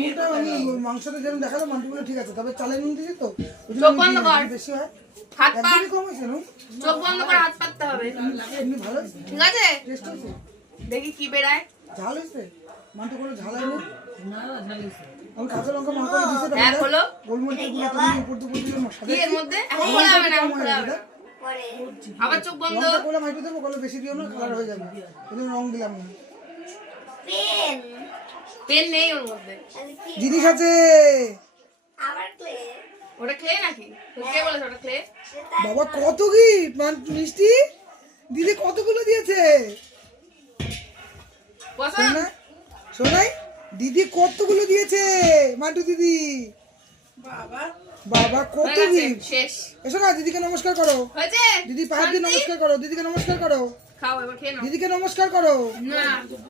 নুনটা আমি মাংসতে যেমন দেখালাম মাংসগুলো ঠিক আছে, তবে চালের নুন দিয়েছি তো চোখ বন্ধ কর। বেশি হয়। হাত পা একদমই কম হয়েছে নুন। চোখ বন্ধ করে হাত পাততে হবে। এমনি ভালো হয়েছে, ঠিক আছে, টেস্ট হয়েছে, দেখি কি বেরায়। ঝাল হয়েছে। মাংস কোনো ঝাল হয়নি। আমি কাঁচা লঙ্কা মাখা করে দিতে এক হলো। গোলমরিচের গুঁড়ো তুমি উপর দিয়ে দিলে কি এর মধ্যে এখন খোলা হবে না, এখন খোলা হবে না। আবার চোখ বন্ধ। লঙ্কা কোলা মাইটে দেবো, কোলা বেশি দিও না, কালার হয়ে যাবে। এই রং দিলাম না। পেন নেই ওর মধ্যে। জিনিস আছে ওটা ক্লে নাকি? কে বলেছে ওটা ক্লে? বাবা, কত কি মিষ্টি দিদি, কতগুলো দিয়েছে পছন্দ? শোনা শোনাই, দিদি কতগুলো দিয়েছে মান্টু দিদি। বাবা কত হয়ে গেছে, গিফট। শেষ এসো না, দিদিকে নমস্কার করো। হয়েছে। দিদি পায়ের দিয়ে নমস্কার করো, দিদিকে নমস্কার করো, খাও এবার খেয়ে নাও। দিদিকে নমস্কার করো। না